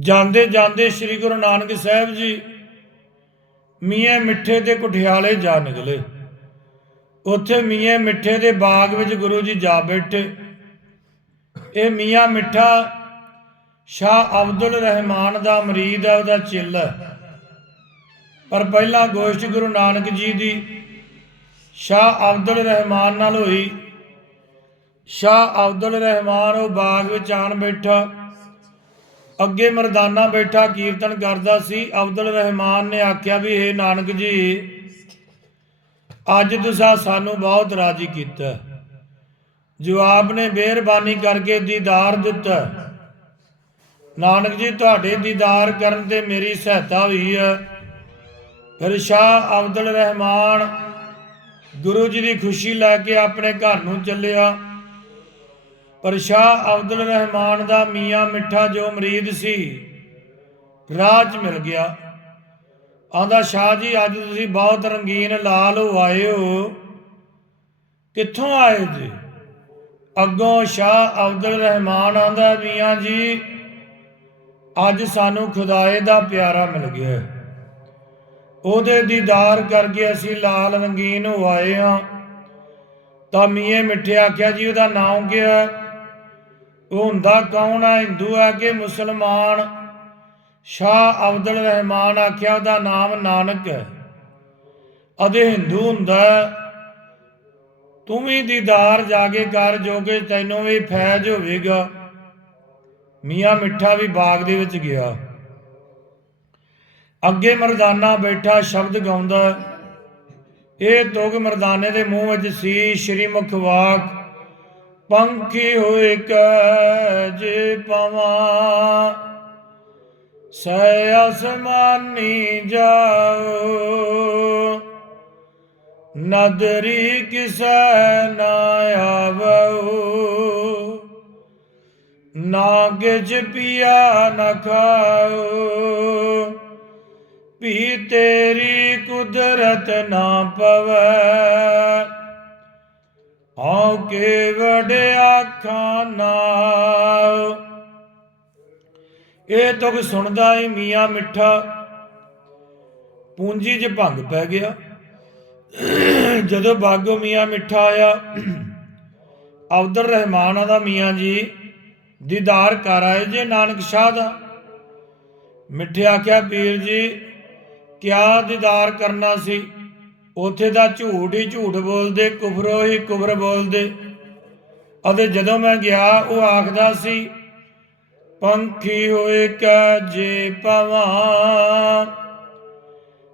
ਜਾਂਦੇ ਜਾਂਦੇ ਸ੍ਰੀ ਗੁਰੂ ਨਾਨਕ ਸਾਹਿਬ ਜੀ ਮੀਆਂ ਮਿੱਠੇ ਦੇ ਕੁਠਿਆਲੇ ਜਾ ਨਿਕਲੇ। ਉੱਥੇ ਮੀਆਂ ਮਿੱਠੇ ਦੇ ਬਾਗ ਵਿੱਚ ਗੁਰੂ ਜੀ ਜਾ ਬੈਠੇ। ਇਹ ਮੀਆਂ ਮਿੱਠਾ ਸ਼ਾਹ ਅਬਦੁਲ ਰਹਿਮਾਨ ਦਾ ਮਰੀਦ ਹੈ, ਉਹਦਾ ਚਿੱਲ ਹੈ। ਪਰ ਪਹਿਲਾਂ ਗੋਸ਼ਟ ਗੁਰੂ ਨਾਨਕ ਜੀ ਦੀ ਸ਼ਾਹ ਅਬਦੁਲ ਰਹਿਮਾਨ ਨਾਲ ਹੋਈ। ਸ਼ਾਹ ਅਬਦੁਲ ਰਹਿਮਾਨ ਉਹ ਬਾਗ ਵਿੱਚ ਆਣ ਬੈਠਾ। ਅੱਗੇ ਮਰਦਾਨਾ ਬੈਠਾ ਕੀਰਤਨ ਕਰਦਾ ਸੀ, ਅਬਦੁਲ ਰਹਿਮਾਨ ਨੇ ਆਖਿਆ ਵੀ ਇਹ ਨਾਨਕ ਜੀ, ਅੱਜ ਤੁਸੀਂ ਸਾਨੂੰ ਬਹੁਤ ਰਾਜੀ ਕੀਤਾ। ਜਵਾਬ ਨੇ ਮਿਹਰਬਾਨੀ ਕਰਕੇ ਦੀਦਾਰ ਦਿੱਤਾ। ਨਾਨਕ ਜੀ, ਤੁਹਾਡੇ ਦੀਦਾਰ ਕਰਨ ਤੇ ਮੇਰੀ ਸਹਾਇਤਾ ਹੋਈ ਹੈ। ਫਿਰ ਸ਼ਾਹ ਅਬਦੁਲ ਰਹਿਮਾਨ ਗੁਰੂ ਜੀ ਦੀ ਖੁਸ਼ੀ ਲੈ ਕੇ ਆਪਣੇ ਘਰ ਨੂੰ ਚੱਲਿਆ। ਪਰ ਸ਼ਾਹ ਅਬਦੁਲ ਰਹਿਮਾਨ ਦਾ ਮੀਆਂ ਮਿੱਠਾ ਜੋ ਮਰੀਦ ਸੀ ਰਾਜ ਮਿਲ ਗਿਆ। ਆਂਦਾ, ਸ਼ਾਹ ਜੀ, ਅੱਜ ਤੁਸੀਂ ਬਹੁਤ ਰੰਗੀਨ ਲਾਲ ਹੋ ਆਏ ਹੋ। ਕਿੱਥੋਂ ਆਏ ਜੀ? ਅੱਗੋਂ ਸ਼ਾਹ ਅਬਦੁਲ ਰਹਿਮਾਨ ਆਂਦਾ, ਮੀਆਂ ਜੀ, ਅੱਜ ਸਾਨੂੰ ਖੁਦਾਏ ਦਾ ਪਿਆਰਾ ਮਿਲ ਗਿਆ। ਉਹਦੇ ਦੀਦਾਰ ਕਰਕੇ ਅਸੀਂ ਲਾਲ ਰੰਗੀਨ ਹੋ ਆਏ ਹਾਂ ਤਾਂ ਮੀਆਂ ਮਿੱਠੇ ਆਖਿਆ, ਜੀ, ਉਹਦਾ ਨਾਮ ਕੀ ਹੈ? ਉਹ ਹੁੰਦਾ ਕੌਣ ਹੈ? ਹਿੰਦੂ ਹੈ ਕਿ ਮੁਸਲਮਾਨ? ਸ਼ਾਹ ਅਬਦੁਲ ਰਹਿਮਾਨ ਆਖਿਆ, ਉਹਦਾ ਨਾਮ ਨਾਨਕ ਹੈ। ਅਦੇ ਹਿੰਦੂ ਹੁੰਦਾ ਤੂੰ ਵੀ ਦੀਦਾਰ ਜਾ ਕੇ ਕਰ, ਜੋ ਕਿ ਤੈਨੂੰ ਵੀ ਫੈਜ ਹੋਵੇਗਾ। ਮੀਆਂ ਮਿੱਠਾ ਵੀ ਬਾਗ ਦੇ ਵਿੱਚ ਗਿਆ। ਅੱਗੇ ਮਰਦਾਨਾ ਬੈਠਾ ਸ਼ਬਦ ਗਾਉਂਦਾ ਇਹ ਤੁਗ ਮਰਦਾਨੇ ਦੇ ਮੂੰਹ ਵਿੱਚ ਸੀ, ਸ਼੍ਰੀ ਮੁਖ ਵਾਕ। ਪੰਖੀ ਹੋਏ ਕੈ ਜੇ ਪਵਾਂ। ਸੈ ਅਸਮਾਨੀ ਜਾਓ। ਨਦਰੀ ਕਿਸੈ ਨਾ ਆਵੋ। ਨਾ ਗਿਜ ਪਿਆ ਨਾ ਖਾਓ। ਪੀ ਤੇਰੀ ਕੁਦਰਤ ਨਾ ਪਵੈ। ਆਉ ਕੇ ਵਡਿਆ ਖਾਨਾ ਇਹ ਤੁਗ ਸੁਣਦਾ ਈ ਮੀਆਂ ਮਿੱਠਾ। ਪੂੰਜੀ 'ਚ ਭੰਗ ਪੈ ਗਿਆ। ਜਦੋਂ ਬਾਗੋ ਮੀਆਂ ਮਿੱਠਾ ਆਇਆ। ਅਬਦੁਰ ਰਹਿਮਾਨ ਦਾ ਮੀਆਂ ਜੀ, ਦੀਦਾਰ ਕਰ ਆਏ ਜੇ ਨਾਨਕ ਸ਼ਾਹ ਦਾ? ਮਿੱਠੇ ਆਖਿਆ ਪੀਰ ਜੀ, ਕਿਆ ਦੀਦਾਰ ਕਰਨਾ ਸੀ? ਉੱਥੇ ਦਾ ਝੂਠ ਹੀ ਝੂਠ ਬੋਲਦੇ, ਕੁਫਰੋ ਹੀ ਕੁਫਰ ਬੋਲਦੇ। ਅਤੇ ਜਦੋਂ ਮੈਂ ਗਿਆ, ਉਹ ਆਖਦਾ ਸੀ, ਪੰਖੀ ਹੋਏ ਕੈ ਜੇ ਪਵਾਂ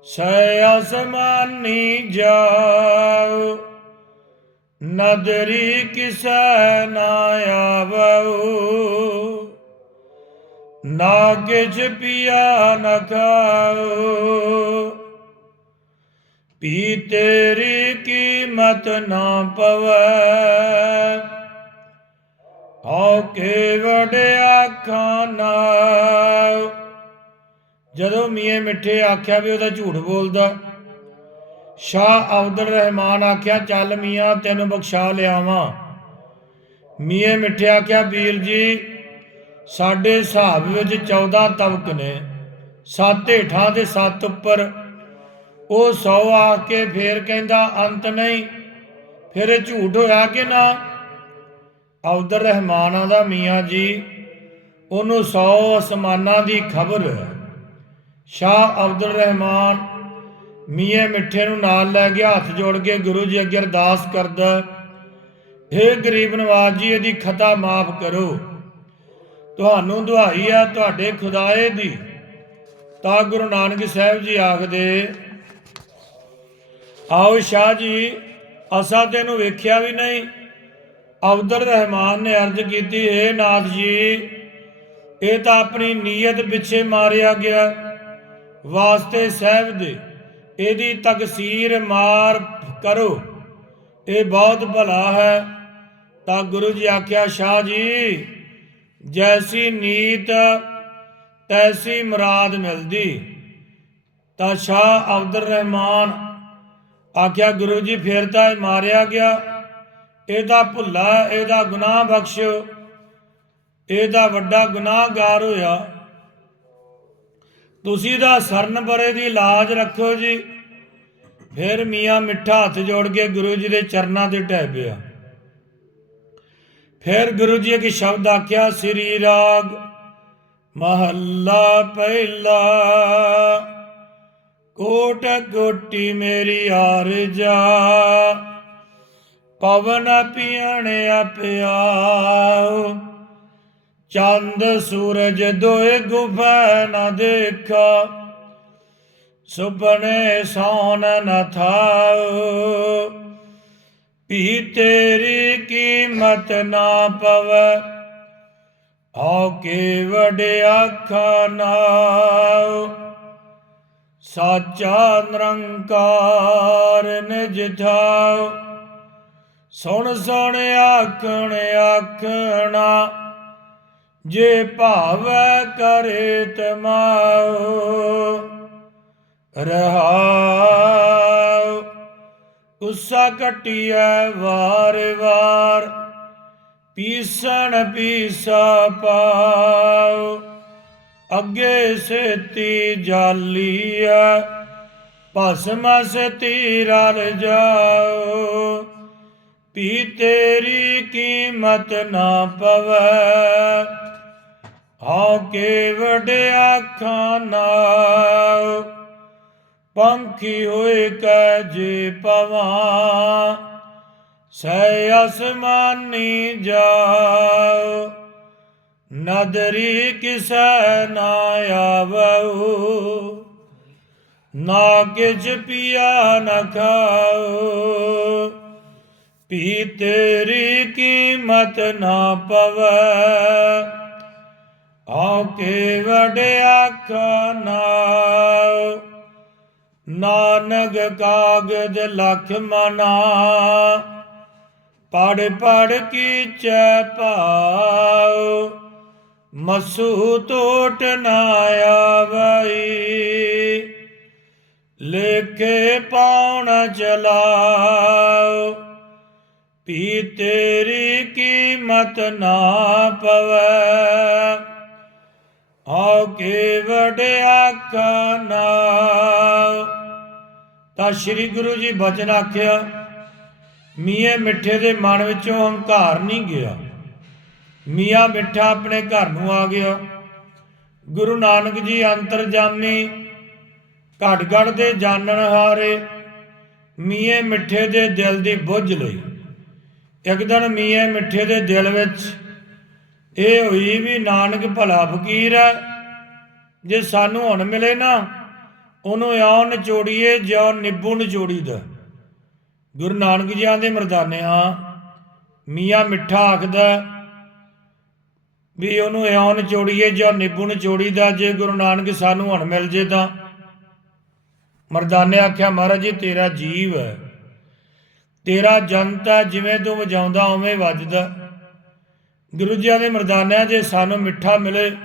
ਸੈ ਅਸਮਾਨੀ ਜਾਓ ਨਦਰੀ ਕਿਸੈ ਨਾ ਆਵੋ ਨਾ ਕਿਛ ਪਿਆ ਨਾ ਖਾਓ ਪੀ ਤੇਰੀ ਕੀਮਤ ਨਾ ਪਵੈ। ਹਉ ਕੇ ਖਾਨਾ ਜਦੋਂ ਮੀਆਂ ਮਿੱਠੇ ਆਖਿਆ ਵੀ ਉਹਦਾ ਝੂਠ ਬੋਲਦਾ, ਸ਼ਾਹ ਅਬਦੁਲ ਰਹਿਮਾਨ ਆਖਿਆ, ਚੱਲ ਮੀਆਂ, ਤੈਨੂੰ ਬਖਸ਼ਾ ਲਿਆਵਾਂ। ਮੀਆਂ ਮਿੱਠੇ ਆਖਿਆ, ਵੀਰ ਜੀ, ਸਾਡੇ ਹਿਸਾਬ ਵਿੱਚ 14 ਤਬਕ ਨੇ, ਸੱਤ ਹੇਠਾਂ ਤੇ ਸੱਤ ਉੱਪਰ। ਉਹ ਸੌ ਆਖ ਕੇ ਫੇਰ ਕਹਿੰਦਾ, ਅੰਤ ਨਹੀਂ। ਫਿਰ ਇਹ ਝੂਠ ਹੋਇਆ ਕਿ ਨਾ? ਅਬਦੁਲ ਰਹਿਮਾਨਾਂ ਦਾ ਮੀਆਂ ਜੀ, ਉਹਨੂੰ ਸੌ ਅਸਮਾਨਾਂ ਦੀ ਖਬਰ ਸ਼ਾਹ ਅਬਦੁਰ ਰਹਿਮਾਨ ਮੀਆਂ ਮਿੱਠੇ ਨੂੰ ਨਾਲ ਲੈ ਗਿਆ ਹੱਥ ਜੋੜ ਕੇ ਗੁਰੂ ਜੀ ਅੱਗੇ ਅਰਦਾਸ ਕਰਦਾ ਹੇ ਗਰੀਬ ਨਵਾਜ ਜੀ, ਇਹਦੀ ਖਤਾ ਮਾਫ ਕਰੋ। ਤੁਹਾਨੂੰ ਦੁਹਾਈ ਆ ਤੁਹਾਡੇ ਖੁਦਾਏ ਦੀ। ਤਾਂ ਗੁਰੂ ਨਾਨਕ ਸਾਹਿਬ ਜੀ ਆਖਦੇ ਆਓ ਸ਼ਾਹ ਜੀ, ਅਸਾਂ ਤੈਨੂੰ ਵੇਖਿਆ ਵੀ ਨਹੀਂ। ਅਬਦੁਰ ਰਹਿਮਾਨ ਨੇ ਅਰਜ਼ ਕੀਤੀ ਏ ਨਾਥ ਜੀ, ਇਹ ਤਾਂ ਆਪਣੀ ਨੀਅਤ ਪਿੱਛੇ ਮਾਰਿਆ ਗਿਆ। ਵਾਸਤੇ ਸਾਹਿਬ ਦੇ, ਇਹਦੀ ਤਕਸੀਰ ਮਾਰ ਕਰੋ। ਇਹ ਬਹੁਤ ਭਲਾ ਹੈ। ਤਾਂ ਗੁਰੂ ਜੀ ਆਖਿਆ, ਸ਼ਾਹ ਜੀ, ਜੈਸੀ ਨੀਤ, ਤੈਸੀ ਮੁਰਾਦ ਮਿਲਦੀ। ਤਾਂ ਸ਼ਾਹ ਅਬਦੁਰ ਰਹਿਮਾਨ ਆਖਿਆ, ਗੁਰੂ ਜੀ, ਫਿਰ ਤਾਂ ਇਹ ਮਾਰਿਆ ਗਿਆ। ਇਹਦਾ ਭੁੱਲਾ, ਇਹਦਾ ਗੁਨਾਹ ਬਖਸ਼ਿਓ। ਇਹਦਾ ਵੱਡਾ ਗੁਨਾਹਗਾਰ ਹੋਇਆ। ਤੁਸੀਂ ਦਾ ਸਰਨ ਬਰੇ ਦੀ ਲਾਜ ਰੱਖੋ ਜੀ। ਫਿਰ ਮੀਆਂ ਮਿੱਠਾ ਹੱਥ ਜੋੜ ਕੇ ਗੁਰੂ ਜੀ ਦੇ ਚਰਨਾਂ ਤੇ ਟਹਿ ਪਿਆ। ਫਿਰ ਗੁਰੂ ਜੀ ਇੱਕ ਸ਼ਬਦ ਆਖਿਆ, ਸ੍ਰੀ ਰਾਗ ਮਹੱਲਾ ਪਹਿਲਾ। ਕੋਟ ਗੋਟੀ ਮੇਰੀ ਆਰਜਾ ਪਵਨ ਪੀਣ ਅਪਿਆਉ ਚੰਦ ਸੂਰਜ ਦੋਏ ਗੁਫਾ ਨਾ ਦੇਖਾ। ਸੁਪਨੇ ਸੌਣ ਨ ਥਾਉ ਪੀ ਤੇਰੀ ਕੀਮਤ ਨਾ ਪਵੈ। ਆਉ ਕੇ ਵਡਿਆਖਾ ਨਾਉ ਸਾਚਾ ਨਿਰੰਕਾਰ ਨਿਜ ਥਾਉ। ਸੁਣ ਸੁਣ ਆਖਣ ਆਖਣਾ, ਜੇ ਭਾਵੈ ਕਰੇ ਤਮਾਉ ਰਹਾਉ। ਉਸਾ ਕਟਿਐ ਵਾਰ ਵਾਰ, ਪੀਸਣ ਪੀਸਾ ਪਾਉ। ਅੱਗੇ ਸੇਤੀ ਜਾਲੀਐ, ਭਸਮ ਸਤੀ ਰਲ ਜਾਉ ਪੀ ਤੇਰੀ ਕੀਮਤ ਨਾ ਪਵੈ, ਹਉ ਕੇ ਵਡਿਆਖਾਂ ਨਾਉ। ਪੰਖੀ ਹੋਏ ਕੈ ਜੇ ਪਵਾਂ ਸੈ ਅਸਮਾਨੀ ਜਾਓ। ਨਦਰੀ ਕਿਸੈ ਨਾ ਆਵਉ ਨਾ ਕਿਛ ਪਿਆ ਨ ਖਾਉ ਪੀ ਤੇਰੀ ਕੀਮਤ ਨਾ ਪਵੈ ਆਉ ਕੇ ਵਡਿਆਖਾ ਨਾਉ ਨਾਨਕ ਕਾਗਦ ਲਖ ਮਨਾ ਪੜ ਪੜ ਕੀਚੈ ਭਾਉ ਮਸੂ ਟੋਟ ਨਾ ਆਵਈ। ਲੇਖੇ ਪਾਉਣ ਚਲਾਉ ਪੀ ਤੇਰੀ ਕੀਮਤ ਨਾ ਪਵੈ। ਆਉ ਕੇ ਵਡਿਆਖਾ ਨਾਉ ਤਾਂ ਸ੍ਰੀ ਗੁਰੂ ਜੀ ਬਚਨ ਆਖਿਆ ਮੀਏ ਮਿੱਠੇ ਦੇ ਮਨ ਵਿੱਚੋਂ ਹੰਕਾਰ ਨਹੀਂ ਗਿਆ। ਮੀਆਂ ਮਿੱਠਾ ਆਪਣੇ ਘਰ ਨੂੰ ਆ ਗਿਆ। ਗੁਰੂ ਨਾਨਕ ਜੀ ਅੰਤਰਜਾਮੀ ਘਟ ਘਟ ਦੇ ਜਾਣਨ ਹਾਰੇ ਮੀਏ ਮਿੱਠੇ ਦੇ ਦਿਲ ਦੀ ਬੁੱਝ ਲਈ। ਇੱਕ ਦਿਨ ਮੀਏ ਮਿੱਠੇ ਦੇ ਦਿਲ ਵਿੱਚ ਇਹ ਹੋਈ ਵੀ ਨਾਨਕ ਭਲਾ ਫਕੀਰ ਹੈ, ਜੇ ਸਾਨੂੰ ਹੁਣ ਮਿਲੇ ਨਾ, ਉਹਨੂੰ ਇਉਂ ਨਿਚੋੜੀਏ ਜਿਉਂ ਨਿੱਬੂ ਨਿਚੋੜੀਦਾ। ਗੁਰੂ ਨਾਨਕ ਜੀ ਆਂਦੇ ਮਰਦਾਨਿਆਂ ਮੀਆਂ ਮਿੱਠਾ ਆਖਦਾ ਵੀ ਉਹਨੂੰ ਇਉਂ ਨਿਚੋੜੀਏ ਜਾਂ ਨਿੱਬੂ ਨਿਚੋੜੀਦਾ ਜੇ ਗੁਰੂ ਨਾਨਕ ਸਾਨੂੰ ਹੁਣ ਮਿਲ ਜੇ ਤਾਂ। ਮਰਦਾਨੇ ਆਖਿਆ, ਮਹਾਰਾਜ ਜੀ, ਤੇਰਾ ਜੀਵ ਹੈ। ਤੇਰਾ ਜੰਤ ਹੈ, ਜਿਵੇਂ ਤੂੰ ਵਜਾਉਂਦਾ, ਉਵੇਂ ਵੱਜਦਾ। ਗੁਰੂ ਜੀ ਦੇ ਮਰਦਾਨਿਆਂ ਜੇ ਸਾਨੂੰ ਮਿੱਠਾ ਮਿਲੇ,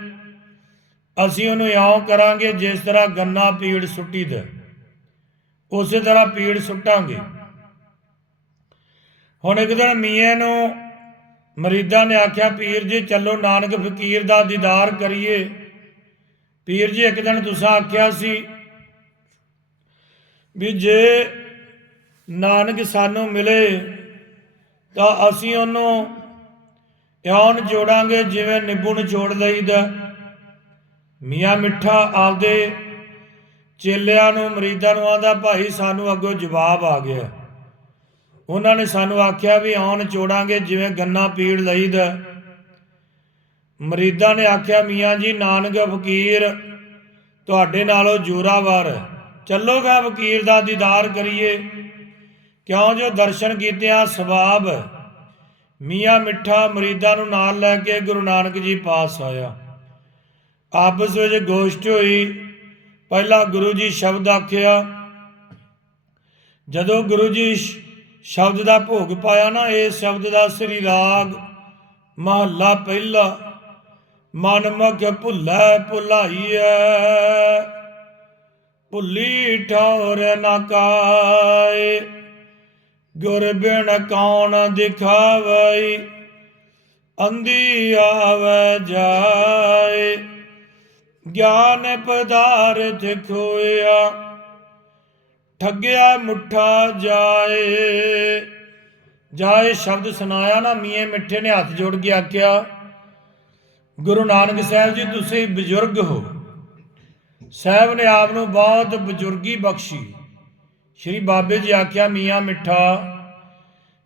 ਅਸੀਂ ਉਹਨੂੰ ਇਉਂ ਕਰਾਂਗੇ ਜਿਸ ਤਰ੍ਹਾਂ ਗੰਨਾ ਪੀੜ ਸੁੱਟੀ ਦਾ ਉਸੇ ਤਰ੍ਹਾਂ ਪੀੜ ਸੁੱਟਾਂਗੇ। ਹੁਣ ਇੱਕ ਦਿਨ ਮੀਆਂ ਨੂੰ ਮਰੀਦਾਂ ਨੇ ਆਖਿਆ, ਪੀਰ ਜੀ, ਚੱਲੋ ਨਾਨਕ ਫਕੀਰ ਦਾ ਦੀਦਾਰ ਕਰੀਏ। ਪੀਰ ਜੀ ਇੱਕ ਦਿਨ ਤੁਸੀਂ ਆਖਿਆ ਸੀ ਵੀ ਜੇ ਨਾਨਕ ਸਾਨੂੰ ਮਿਲੇ, ਤਾਂ ਅਸੀਂ ਉਹਨੂੰ ਇਉਂ ਜੋੜਾਂਗੇ ਜਿਵੇਂ ਨਿੰਬੂ ਨੂੰ ਜੋੜ ਲਈਦਾ। ਮੀਆਂ ਮਿੱਠਾ ਆਪਦੇ ਚੇਲਿਆਂ ਨੂੰ ਮਰੀਦਾਂ ਨੂੰ ਆਂਦਾ ਭਾਈ, ਸਾਨੂੰ ਅੱਗੋਂ ਜਵਾਬ ਆ ਗਿਆ। ਉਹਨਾਂ ਨੇ ਸਾਨੂੰ ਆਖਿਆ ਵੀ ਆਉਣ ਚੋੜਾਂਗੇ ਜਿਵੇਂ ਗੰਨਾ ਪੀੜ ਲਈਦਾ। ਮਰੀਦਾਂ ਨੇ ਆਖਿਆ, ਮੀਆਂ ਜੀ, ਨਾਨਕ ਫਕੀਰ ਤੁਹਾਡੇ ਨਾਲੋਂ ਜੋਰਾਵਰ। ਚੱਲੋਗਾ ਫਕੀਰ ਦਾ ਦੀਦਾਰ ਕਰੀਏ। ਕਿਉਂ ਜੋ ਦਰਸ਼ਨ ਕੀਤਿਆਂ ਸਵਾਬ। ਮੀਆਂ ਮਿੱਠਾ ਮਰੀਦਾਂ ਨੂੰ ਨਾਲ ਲੈ ਕੇ ਗੁਰੂ ਨਾਨਕ ਜੀ ਪਾਸ ਆਇਆ। ਆਪਸ ਵਿੱਚ ਗੋਸ਼ਟ ਹੋਈ। ਪਹਿਲਾ ਗੁਰੂ ਜੀ ਸ਼ਬਦ ਆਖਿਆ। ਜਦੋਂ ਗੁਰੂ ਜੀ ਸ਼ਬਦ ਦਾ ਭੋਗ ਪਾਇਆ ਨਾ ਇਸ ਸ਼ਬਦ ਦਾ ਸ੍ਰੀ ਰਾਗ। ਮਹੱਲਾ ਪਹਿਲਾ, ਮਨ ਮਗ ਭੁੱਲੈ ਭੁਲਾਈਐ। ਭੁੱਲੀ ਠੌਰ ਨਾ ਕਾਏ, ਗੁਰ ਬਿਨ ਕੌਣ ਦਿਖਾਵਈ, ਅੰਧੀ ਆਵੈ ਜਾਏ। ਗਿਆਨ ਪਦਾਰਥ ਖੋਇਆ ਠੱਗਿਆ ਮੁੱਠਾ ਜਾਏ। ਜਾਏ ਸ਼ਬਦ ਸੁਣਾਇਆ ਨਾ ਮੀਏ ਮਿੱਠੇ ਨੇ ਹੱਥ ਜੋੜ ਕੇ ਆਖਿਆ, ਗੁਰੂ ਨਾਨਕ ਸਾਹਿਬ ਜੀ, ਤੁਸੀਂ ਬਜ਼ੁਰਗ ਹੋ। ਸਾਹਿਬ ਨੇ ਆਪ ਨੂੰ ਬਹੁਤ ਬਜ਼ੁਰਗੀ ਬਖਸ਼ੀ। ਸ਼੍ਰੀ ਬਾਬੇ ਜੀ ਆਖਿਆ, ਮੀਆਂ ਮਿੱਠਾ,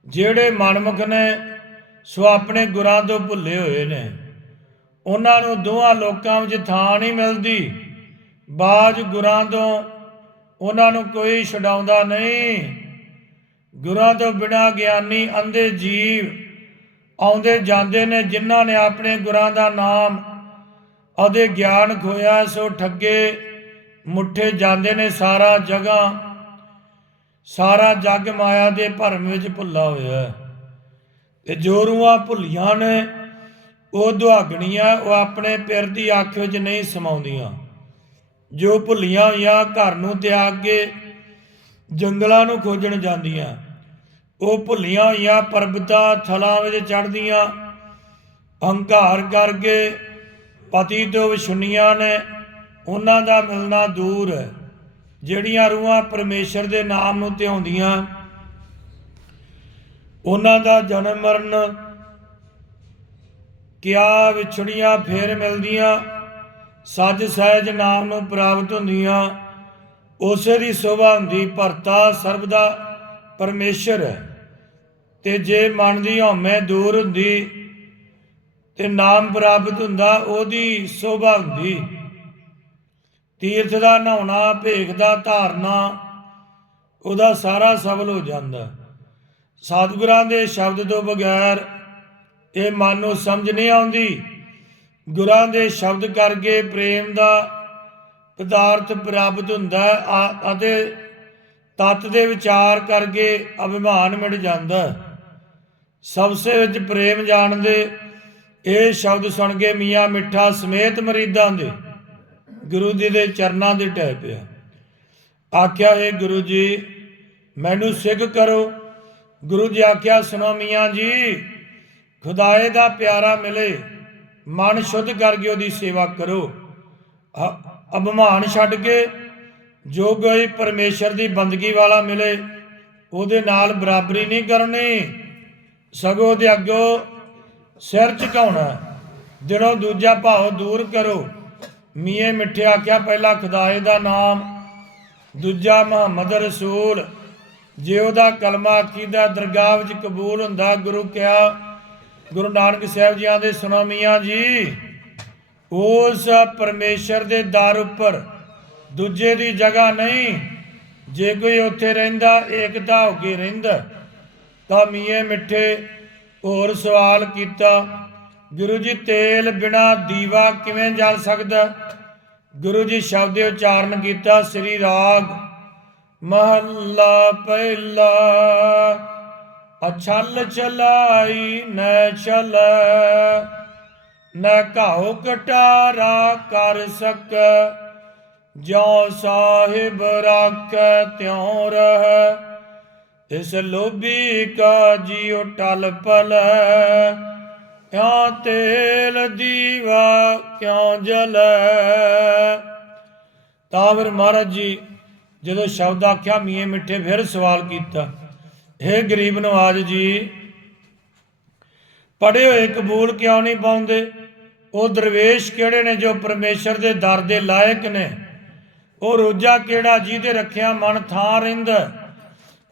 ਜਿਹੜੇ ਮਨਮੁਖ ਨੇ ਸੋ ਆਪਣੇ ਗੁਰਾਂ ਤੋਂ ਭੁੱਲੇ ਹੋਏ ਨੇ। ਉਹਨਾਂ ਨੂੰ ਦੋਹਾਂ ਲੋਕਾਂ ਵਿੱਚ ਥਾਂ ਨਹੀਂ ਮਿਲਦੀ। ਬਾਜ ਗੁਰਾਂ ਤੋਂ ਉਹਨਾਂ ਨੂੰ ਕੋਈ ਛਡਾਉਂਦਾ ਨਹੀਂ। ਗੁਰਾਂ ਤੋਂ ਬਿਨਾ ਗਿਆਨੀ ਅੰਧੇ ਜੀਵ ਆਉਂਦੇ ਜਾਂਦੇ ਨੇ, ਜਿਨ੍ਹਾਂ ਨੇ ਆਪਣੇ ਗੁਰਾਂ ਦਾ ਨਾਮ ਉਹਦੇ ਗਿਆਨ ਖੋਇਆ, ਸੋ ਠੱਗੇ ਮੁੱਠੇ ਜਾਂਦੇ ਨੇ ਸਾਰਾ ਜਗ੍ਹਾ। ਸਾਰਾ ਜੱਗ ਮਾਇਆ ਦੇ ਭਰਮ ਵਿੱਚ ਭੁੱਲਾ ਹੋਇਆ। ਹੈ। ਤੇ ਜੋ ਰੂਹਾਂ ਭੁੱਲੀਆਂ ਨੇ, ਉਹ ਦੁਹਾਗਣੀਆਂ, ਉਹ ਆਪਣੇ ਪਿਰ ਦੀ ਅੱਖ ਵਿੱਚ ਨਹੀਂ ਸਮਾਉਂਦੀਆਂ। ਜੋ ਭੁੱਲੀਆਂ ਹੋਈਆਂ ਘਰ ਨੂੰ ਤਿਆਗ ਕੇ ਜੰਗਲਾਂ ਨੂੰ ਖੋਜਣ ਜਾਂਦੀਆਂ। ਉਹ ਭੁੱਲੀਆਂ ਹੋਈਆਂ ਪਰਬਤਾਂ, ਥਲਾਂ ਵਿੱਚ ਚੜ੍ਹਦੀਆਂ। ਹੰਕਾਰ ਕਰਕੇ ਪਤੀ ਤੋਂ ਵਿਛੁੰਨੀਆਂ ਨੇ। ਉਹਨਾਂ ਦਾ ਮਿਲਣਾ ਦੂਰ ਹੈ, ਜਿਹੜੀਆਂ ਰੂਹਾਂ ਪਰਮੇਸ਼ਰ ਦੇ ਨਾਮ ਨੂੰ ਧਿਆਉਂਦੀਆਂ। ਉਹਨਾਂ ਦਾ ਜਨਮ ਮਰਨ ਕਿਆ ਵਿਛੜੀਆਂ ਫੇਰ ਮਿਲਦੀਆਂ। ਸੱਜ ਸਹਿਜ ਨਾਮ ਨੂੰ ਪ੍ਰਾਪਤ ਹੁੰਦੀਆਂ, ਉਸੇ ਦੀ ਸੋਭਾ ਹੁੰਦੀ ਭਰਤਾ ਸਰਬਦਾ ਪਰਮੇਸ਼ਰ ਹੈ। ਤੇ ਜੇ ਮਨ ਦੀ ਹਉਮੈ ਦੂਰ ਹੁੰਦੀ ਤੇ ਨਾਮ ਪ੍ਰਾਪਤ ਹੁੰਦਾ, ਉਹਦੀ ਸੋਭਾ ਹੁੰਦੀ। ਤੀਰਥ ਦਾ ਨਹਾਉਣਾ, ਭੇਖ ਦਾ ਧਾਰਨਾ, ਉਹਦਾ ਸਾਰਾ ਸਬਲ ਹੋ ਜਾਂਦਾ। ਸਤਿਗੁਰਾਂ ਦੇ ਸ਼ਬਦ ਤੋਂ ਬਗੈਰ ਇਹ ਮਨ ਨੂੰ ਸਮਝ ਨਹੀਂ ਆਉਂਦੀ। ਗੁਰਾਂ ਦੇ ਸ਼ਬਦ ਕਰਕੇ ਪ੍ਰੇਮ ਦਾ ਪਦਾਰਥ ਪ੍ਰਾਪਤ ਹੁੰਦਾ ਆ- ਅਤੇ ਤਤ ਦੇ ਵਿਚਾਰ ਕਰਕੇ ਅਭਿਮਾਨ ਮਿਟ ਜਾਂਦਾ ਹੈ। ਸਬਸੇ ਵਿੱਚ ਪ੍ਰੇਮ ਜਾਣਦੇ, ਇਹ ਸ਼ਬਦ ਸੁਣ ਕੇ ਮੀਆਂ ਮਿੱਠਾ ਸਮੇਤ ਮਰੀਦਾਂ ਦੇ, ਗੁਰੂ ਜੀ ਦੇ ਚਰਨਾਂ ਦੇ ਟਹਿ ਪਿਆ। ਆਖਿਆ, ਹੈ ਗੁਰੂ ਜੀ, ਮੈਨੂੰ ਸਿੱਖ ਕਰੋ। ਗੁਰੂ ਜੀ ਆਖਿਆ, ਸੁਣੋ ਮੀਆਂ ਜੀ, ਖੁਦਾਏ ਦਾ ਪਿਆਰਾ ਮਿਲੇ। ਮਨ ਸ਼ੁੱਧ ਕਰਕੇ ਉਹਦੀ ਸੇਵਾ ਕਰੋ। ਅ- ਅਭਿਮਾਨ ਛੱਡ ਕੇ ਜੋ ਕੋਈ ਪਰਮੇਸ਼ਰ ਦੀ ਬੰਦਗੀ ਵਾਲਾ ਮਿਲੇ, ਉਹਦੇ ਨਾਲ ਬਰਾਬਰੀ ਨਹੀਂ ਕਰਨੀ। ਸਗੋਂ ਦੇ ਅੱਗੋਂ ਸਿਰ ਝੁਕਾਉਣਾ ਦਿਨੋਂ ਦੂਜਾ ਭਾਵ ਦੂਰ ਕਰੋ। ਮੀਏ ਮਿੱਠੇ ਆਖਿਆ, ਪਹਿਲਾ ਖੁਦਾਏ ਦਾ ਨਾਮ, ਦੂਜਾ ਮੁਹੰਮਦ ਰਸੂਲ। ਜੇ ਉਹਦਾ ਕਲਮਾ ਆਖੀਦਾ ਦਰਗਾਹ ਵਿੱਚ ਕਬੂਲ ਹੁੰਦਾ, ਗੁਰੂ ਕਿਹਾ ਗੁਰੂ ਨਾਨਕ ਸਾਹਿਬ ਜੀਆਂ ਦੇ ਸੁਣੋ ਮੀਆਂ ਜੀ, ਉਸ ਪਰਮੇਸ਼ਰ ਦੇ ਦਰ ਉੱਪਰ ਦੂਜੇ ਦੀ ਜਗ੍ਹਾ ਨਹੀਂ, ਜੇ ਕੋਈ ਉੱਥੇ ਰਹਿੰਦਾ, ਏਕਤਾ ਹੋ ਕੇ ਰਹਿੰਦਾ। ਤਾਂ ਮੀਏ ਮਿੱਠੇ ਹੋਰ ਸਵਾਲ ਕੀਤਾ, ਗੁਰੂ ਜੀ ਤੇਲ ਬਿਨਾ ਦੀਵਾ ਕਿਵੇਂ ਜਲ ਸਕਦਾ? ਗੁਰੂ ਜੀ ਸ਼ਬਦ ਉਚਾਰਨ ਕੀਤਾ, ਸ੍ਰੀ ਰਾਗ, ਮਹੱਲਾ ਪਹਿਲਾ। ਅਛਲ ਚਲਾਈ ਨੈ ਚਲੈ, ਨ ਘਾਉ ਕਟਾਰਾ ਕਰ ਸਕੈ। ਜੋ ਸਾਹਿਬ ਰਾਖੈ ਤਿਉ ਰਹਿ, ਇਸ ਲੋਭੀ ਕਾ ਜੀਉ ਟਲ ਪਲੈ। ਕਿਉ ਤੇਲ ਦੀਵਾ ਕਿਉ ਜਲ। ਤਾਂ ਫਿਰ ਮਹਾਰਾਜ ਜੀ, ਜਦੋਂ ਸ਼ਬਦ ਆਖਿਆ ਮੀਏ ਮਿੱਠੇ ਫਿਰ ਸਵਾਲ ਕੀਤਾ। हे ਗਰੀਬ ਨਵਾਜ ਜੀ ਪੜੇ ਹੋਏ ਕਬੂਲ ਕਿਉਂ ਨਹੀਂ ਪਾਉਂਦੇ? ਉਹ ਦਰਵੇਸ਼ ਕਿਹੜੇ ਨੇ ਜੋ ਪਰਮੇਸ਼ਰ ਦੇ ਦਰ ਦੇ ਲਾਇਕ ਨੇ? ਉਹ ਰੋਜਾ ਕਿਹੜਾ ਜਿਹਦੇ ਰੱਖਿਆ ਮਨ ਥਾਂ ਰਹਿੰਦਾ?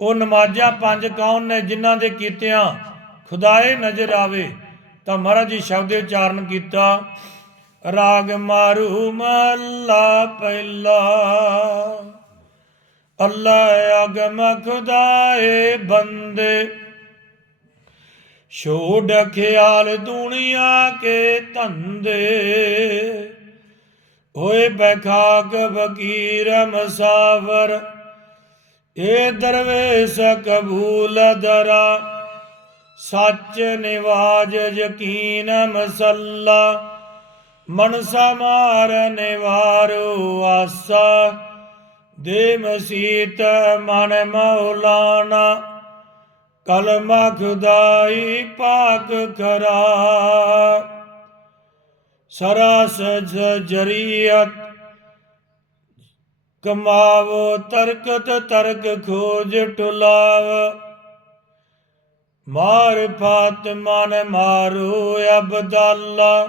ਉਹ ਨਮਾਜ਼ਾਂ ਪੰਜ ਕੌਣ ਨੇ ਜਿਨ੍ਹਾਂ ਦੇ ਕੀਤਿਆਂ ਖੁਦਾਏ ਨਜ਼ਰ ਆਵੇ? ਤਾਂ ਮਹਾਰਾਜ ਜੀ ਸ਼ਬਦ ਉਚਾਰਨ ਕੀਤਾ, ਰਾਗ ਮਾਰੂ ਮੱਲਾ ਪਹਿਲਾ। ਅੱਲਾ ਅਗਮ ਖੁਦਾਏ ਬੰਦੇ। ਛੋੜ ਖਿਆਲ ਦੁਨੀਆ ਕੇ ਧੰਦੇ। ਹੋਏ ਬਖਾਕ ਫਕੀਰ ਮਸਾਵਰ, ਏ ਦਰਵੇਸ਼ ਕਬੂਲ ਦਰਾ। ਸੱਚ ਨਿਵਾਜ ਯਕੀਨ ਮਸੱਲਾ, ਮਨਸਾ ਮਾਰ ਨਿਵਾਰੋ ਆਸਾ। ਦੇ ਮਸੀਤ ਮਨ ਮੌਲਾਨਾ ਕਲਮਾ ਖੁਦਾਈ ਪਾਕ ਖਰਾ। ਸਰਾਸ ਜਰੀਅਤ, ਕਮਾਵੋ ਤਰਕਤ ਤਰਕ ਖੋਜ ਟੁਲਾਵ। ਮਾਰ ਫਾਤ ਮਨ ਮਾਰੋ ਅਬਦੱਲਾ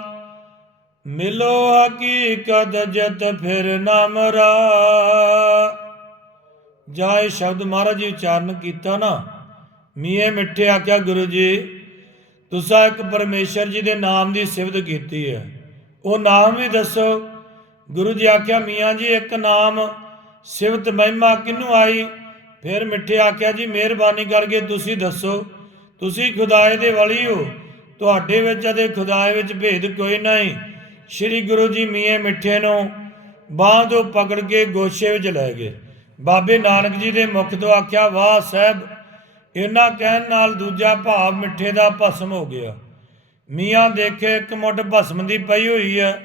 ਮਿਲੋ ਹਕੀਕਤ ਜਤ ਫਿਰ ਨਾ ਮਰਾ ਜਾਏ ਸ਼ਬਦ ਮਹਾਰਾਜ ਜੀ ਉਚਾਰਨ ਕੀਤਾ ਨਾ ਮੀਏ ਮਿੱਠੇ ਆਖਿਆ, ਗੁਰੂ ਜੀ, ਤੁਸੀਂ ਇੱਕ ਪਰਮੇਸ਼ਰ ਜੀ ਦੇ ਨਾਮ ਦੀ ਸਿਫਤ ਕੀਤੀ ਹੈ। ਉਹ ਨਾਮ ਵੀ ਦੱਸੋ। ਗੁਰੂ ਜੀ ਆਖਿਆ, ਮੀਆਂ ਜੀ, ਇੱਕ ਨਾਮ ਸਿਫਤ ਮਹਿਮਾ ਕਿਨੂੰ ਆਈ? ਫਿਰ ਮਿੱਠੇ ਆਖਿਆ, ਜੀ, ਮਿਹਰਬਾਨੀ ਕਰਕੇ ਤੁਸੀਂ ਦੱਸੋ, ਤੁਸੀਂ ਖੁਦਾਏ ਦੇ ਵਲੀ ਹੋ। ਤੁਹਾਡੇ ਵਿੱਚ ਅਤੇ ਖੁਦਾਏ ਵਿੱਚ ਭੇਦ ਕੋਈ ਨਹੀਂ। ਸ੍ਰੀ ਗੁਰੂ ਜੀ ਮੀਏ ਮਿੱਠੇ ਨੂੰ ਬਾਂਹ ਤੋਂ ਪਕੜ ਕੇ ਗੋਸ਼ੇ ਵਿੱਚ ਲੈ ਗਏ। ਬਾਬੇ ਨਾਨਕ ਜੀ ਦੇ ਮੁਖ ਤੋਂ ਆਖਿਆ, ਵਾਹ ਸਾਹਿਬ ਇਹਨਾਂ ਕਹਿਣ ਨਾਲ ਦੂਜਾ ਭਾਵ ਮਿੱਠੇ ਦਾ ਭਸਮ ਹੋ ਗਿਆ। ਮੀਆਂ ਦੇਖੇ ਇੱਕ ਮੁੱਠ ਭਸਮ ਦੀ ਪਈ ਹੋਈ ਹੈ।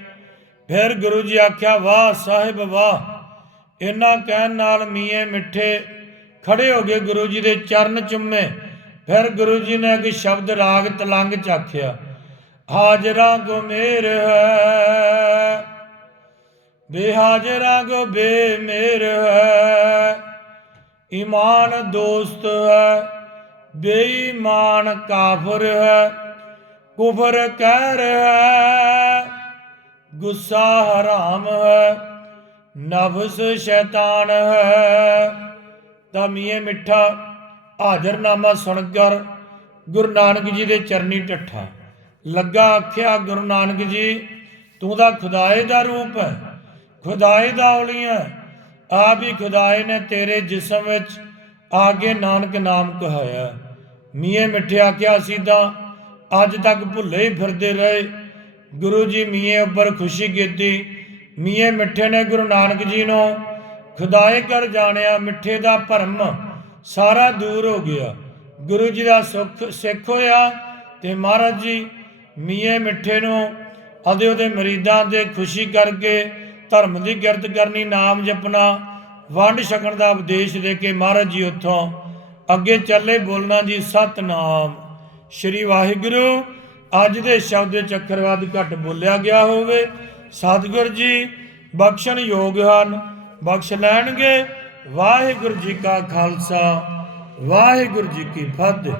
ਫਿਰ ਗੁਰੂ ਜੀ ਆਖਿਆ, ਵਾਹ ਸਾਹਿਬ, ਵਾਹ ਇਹਨਾਂ ਕਹਿਣ ਨਾਲ ਮੀਏ ਮਿੱਠੇ ਖੜੇ ਹੋ ਗਏ ਗੁਰੂ ਜੀ ਦੇ ਚਰਨ ਚੁੰਮੇ ਫਿਰ ਗੁਰੂ ਜੀ ਨੇ ਇੱਕ ਸ਼ਬਦ ਰਾਗ ਤਲੰਗ ਚ ਆਖਿਆ ਹਾਜ਼ਰਾਂ ਕੋ ਮੇਰ ਹੈ। ਬੇਹਾਜ਼ਰਾਂ ਕੋ ਬੇਮੇਰ ਹੈ। ਈਮਾਨ ਦੋਸਤ ਹੈ। ਬੇਈਮਾਨ ਕਾਫਰ ਹੈ। ਕੁਫਰ ਕਹਿਰ ਹੈ। ਗੁੱਸਾ ਹਰਾਮ ਹੈ। ਨਫਸ ਸ਼ੈਤਾਨ ਹੈ। ਤਾਂ ਮਿੱਠਾ ਹਾਜ਼ਰਨਾਮਾ ਸੁਣ ਕਰ ਗੁਰੂ ਨਾਨਕ ਜੀ ਦੇ ਚਰਨੀ ਟੱਠਾ ਲੱਗਾ ਆਖਿਆ, ਗੁਰੂ ਨਾਨਕ ਜੀ, ਤੂੰ ਤਾਂ ਖੁਦਾਏ ਦਾ ਰੂਪ ਹੈ, ਖੁਦਾਏ ਦਾ ਔਲੀਆ ਆਪ ਹੀ ਖੁਦਾਏ ਨੇ ਤੇਰੇ ਜਿਸਮ ਵਿੱਚ ਆਗੇ ਨਾਨਕ ਨਾਮ ਕਹਾਇਆ। ਮੀਏ ਮਿੱਠਿਆ ਕਿਹਾ ਸੀ ਤਾਂ ਅੱਜ ਤੱਕ ਭੁੱਲੇ ਹੀ ਫਿਰਦੇ ਰਹੇ। ਗੁਰੂ ਜੀ ਮੀਏ ਉੱਪਰ ਖੁਸ਼ੀ ਕੀਤੀ। ਮੀਏ ਮਿੱਠੇ ਨੇ ਗੁਰੂ ਨਾਨਕ ਜੀ ਨੂੰ ਖੁਦਾਏ ਕਰ ਜਾਣਿਆ, ਮਿੱਠੇ ਦਾ ਭਰਮ ਸਾਰਾ ਦੂਰ ਹੋ ਗਿਆ। ਗੁਰੂ ਜੀ ਦਾ ਸੁਖ ਸਿੱਖ ਹੋਇਆ ਤੇ ਮਹਾਰਾਜ ਜੀ ਮੀਏ ਮਿੱਠੇ ਨੂੰ ਅਤੇ ਉਹਦੇ ਮਰੀਦਾਂ ਦੇ ਖੁਸ਼ੀ ਕਰਕੇ ਧਰਮ ਦੀ ਕਿਰਤ ਕਰਨੀ, ਨਾਮ ਜਪਣਾ, ਵੰਡ ਛਕਣ ਦਾ ਉਪਦੇਸ਼ ਦੇ ਕੇ ਮਹਾਰਾਜ ਜੀ ਉੱਥੋਂ ਅੱਗੇ ਚੱਲੇ ਬੋਲਣਾ ਜੀ, ਸਤਨਾਮ। ਸ਼੍ਰੀ ਵਾਹਿਗੁਰੂ, ਅੱਜ ਦੇ ਸ਼ਬਦ ਚੱਕਰਵਾਦ ਘਟ ਬੋਲਿਆ ਗਿਆ ਹੋਵੇ। ਸਤਿਗੁਰ ਜੀ, ਬਖਸ਼ਣ ਯੋਗ ਹਨ, ਬਖਸ਼ ਲੈਣਗੇ। ਵਾਹਿਗੁਰੂ ਜੀ ਕਾ ਖਾਲਸਾ, ਵਾਹਿਗੁਰੂ ਜੀ ਕੀ ਫਤਿਹ।